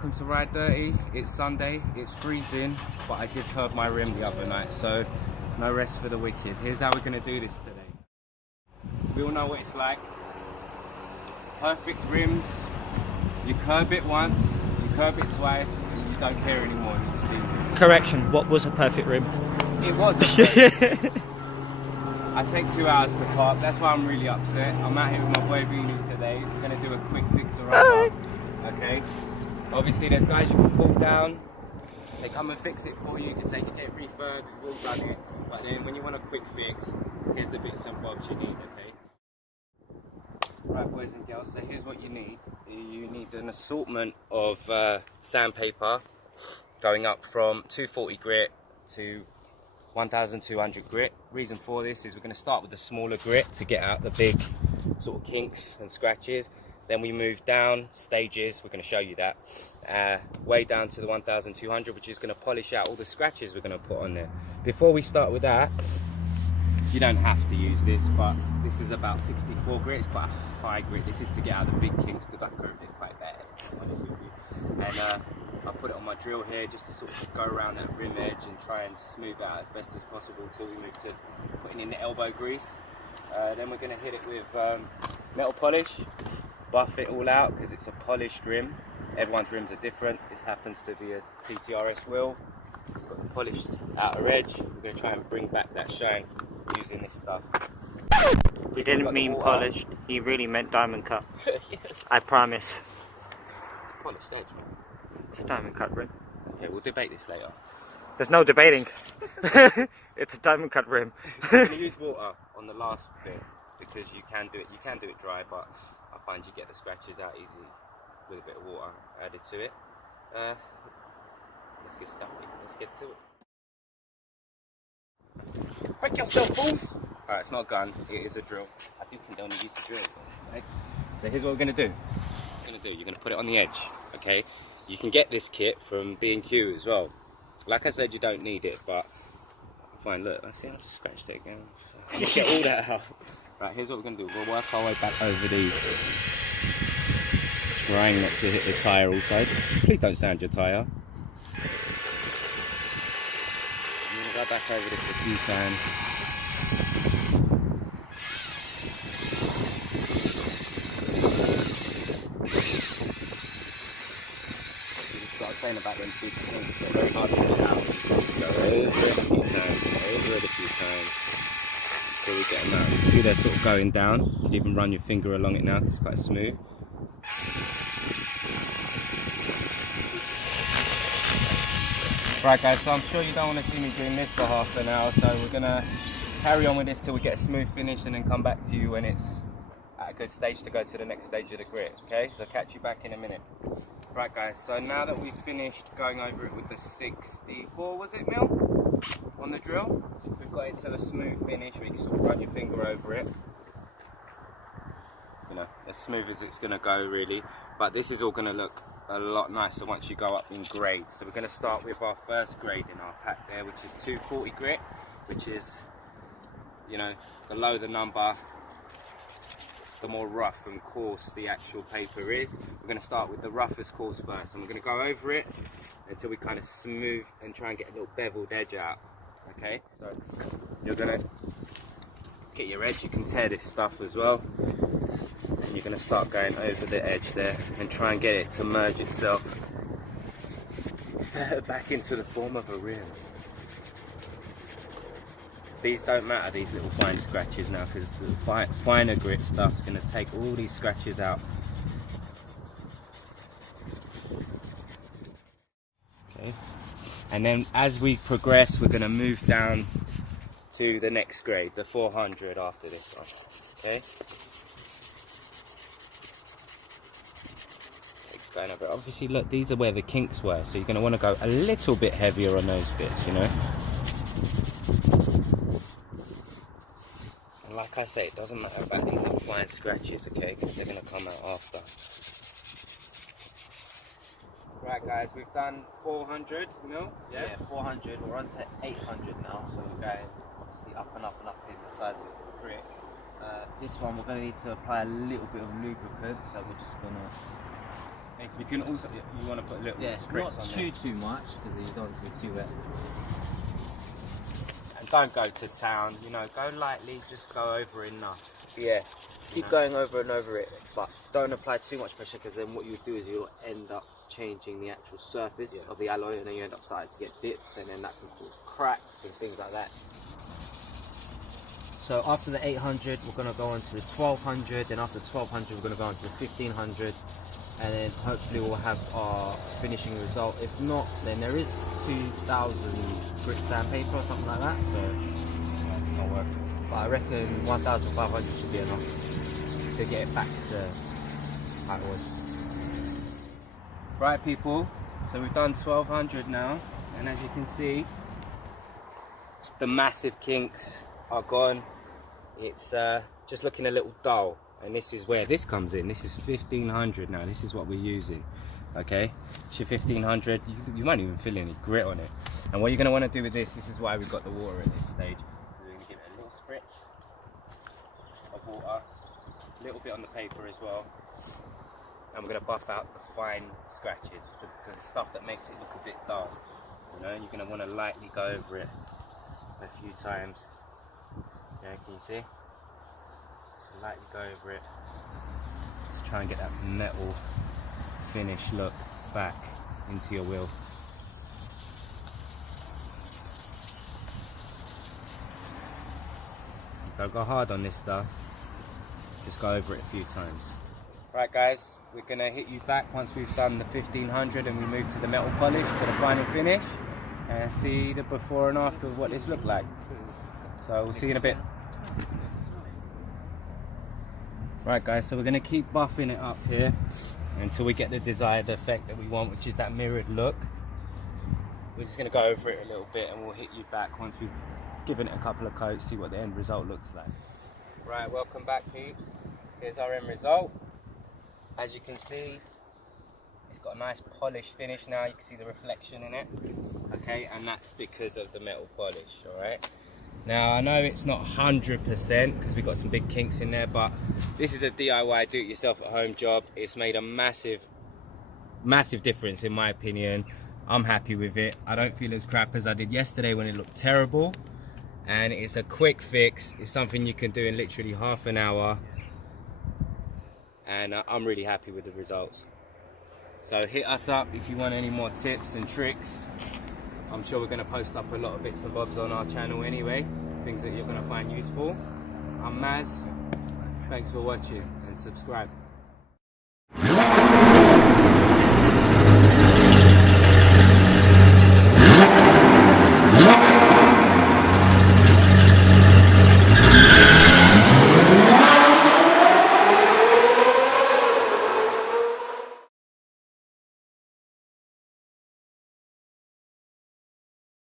welcome to Ride Dirty. It's Sunday, it's freezing, but I did curb my rim the other night, so no rest for the wicked. Here's how we're going to do this today. We all know what it's like. Perfect rims, you curb it once, you curb it twice, and you don't care anymore. You just leave it. Correction, what was a perfect rim? It was a perfect I take 2 hours to park, that's why I'm really upset. I'm out here with my boy Vini today. We're going to do a quick fix around. Okay? Obviously there's guys you can call down. They come and fix it for you. You can take it, get refurbed, we've all done it. But then when you want a quick fix, here's the bits and bobs you need, okay? Right, boys and girls, so here's what you need. You need an assortment of sandpaper going up from 240 grit to 1200 grit. Reason for this is we're going to start with the smaller grit to get out the big sort of kinks and scratches. Then we move down stages, we're going to show you that, way down to the 1200, which is going to polish out all the scratches we're going to put on there. Before we start with that, you don't have to use this, but this is about 64 grit. It's quite a high grit. This is to get out the big kinks because I curved it quite bad, honest with you. And I put it on my drill here just to sort of go around that rim edge and try and smooth it out as best as possible until we move to putting in the elbow grease. Then we're going to hit it with metal polish, buff it all out because it's a polished rim. Everyone's rims are different. This happens to be a TTRS wheel. It's got a polished outer edge. We're going to try and bring back that shine using this stuff. He didn't mean polished, he really meant diamond cut. Yeah. I promise. It's a polished edge, man. It's a diamond cut rim. Okay, we'll debate this later. There's no debating. It's a diamond cut rim. You can use water on the last bit because you can do it dry, but I find you get the scratches out easy with a bit of water added to it. Let's get started. Let's get to it. Break yourself, fools! Alright, it's not a gun, it is a drill. I do condone the use of drills. Okay? So here's what we're going to do. You're going to put it on the edge, okay? You can get this kit from B&Q as well. Like I said, you don't need it, but fine, look, let's see how to scratch that again. Let's get all that out. Right, here's what we're going to do. We'll work our way back over these. Trying not to hit the tyre also. Please don't sand your tyre. I'm going to go back over this a few times. Saying about them big things, they're very hard to get out. Go over it a few times, until we get them out. You see they're sort of going down. You can even run your finger along it now, it's quite smooth. Right guys, so I'm sure you don't want to see me doing this for half an hour, so we're going to carry on with this till we get a smooth finish and then come back to you when it's at a good stage to go to the next stage of the grit, okay? So I'll catch you back in a minute. Right guys, so now that we've finished going over it with the 64, was it mil? On the drill, we've got it to a smooth finish where you can sort of run your finger over it. You know, as smooth as it's going to go really, but this is all going to look a lot nicer once you go up in grade. So we're going to start with our first grade in our pack there, which is 240 grit, which is, you know, the lower the number, the more rough and coarse the actual paper is. We're going to start with the roughest coarse first, and we're going to go over it until we kind of smooth and try and get a little beveled edge out. Okay, so you're going to get your edge. You can tear this stuff as well, and you're going to start going over the edge there and try and get it to merge itself back into the form of a rim. These don't matter, these little fine scratches now, because the finer grit stuff's going to take all these scratches out. Okay. And then as we progress, we're going to move down to the next grade, the 400 after this one. Okay. It's going over. Obviously, look, these are where the kinks were, so you're going to want to go a little bit heavier on those bits, you know. Like I say, it doesn't matter about these little fine scratches, okay, because they're going to come out after. Right guys, we've done 400 mil. Yeah, 400, we're on to 800 now, so we're going obviously up and up and up in the size of the grit. This one we're going to need to apply a little bit of lubricant, so we're just going to You can also, you want to put a little spritz not on there. too much because you don't want it to be too wet. And don't go to town, you know, go lightly, just go over enough. Yeah, keep going over and over it, but don't apply too much pressure because then what you do is you'll end up changing the actual surface of the alloy, and then you end up starting to get dips, and then that can cause cracks and things like that. So after the 800, we're going to go on to the 1200, then after 1200, we're going to go on to the 1500, and then hopefully we'll have our finishing result. If not, then there is 2000 grit sandpaper or something like that, so It's not working. but I reckon 1500 should be enough to get it back to how it was. Right people, so we've done 1200 now, and as you can see, the massive kinks are gone. It's just looking a little dull, and this is where this comes in. This is 1500 now, this is what we're using, okay? It's your 1500, you won't even feel any grit on it. And what you're gonna wanna do with this is why we've got the water at this stage. We're gonna give it a little spritz of water, a little bit on the paper as well. And we're going to buff out the fine scratches, the stuff that makes it look a bit dull. You know, you're going to want to lightly go over it a few times. Yeah, can you see? So lightly go over it to try and get that metal finish look back into your wheel. Don't go hard on this stuff, just go over it a few times. Right guys, we're going to hit you back once we've done the 1500 and we move to the metal polish for the final finish and see the before and after of what this looked like. So we'll see you in a bit. Right guys, so we're going to keep buffing it up here until we get the desired effect that we want, which is that mirrored look. We're just going to go over it a little bit and we'll hit you back once we've given it a couple of coats, see what the end result looks like. Right, welcome back peeps. Here's our end result. As you can see, it's got a nice polished finish now. You can see the reflection in it, okay, and that's because of the metal polish. All right, now I know it's not 100% because we've got some big kinks in there, but this is a DIY do-it-yourself at home job. It's made a massive difference in my opinion. I'm happy with it. I don't feel as crap as I did yesterday when it looked terrible, and it's a quick fix. It's something you can do in literally half an hour. And I'm really happy with the results. So hit us up if you want any more tips and tricks. I'm sure we're going to post up a lot of bits and bobs on our channel anyway, things that you're going to find useful. I'm Maz, thanks for watching and subscribe.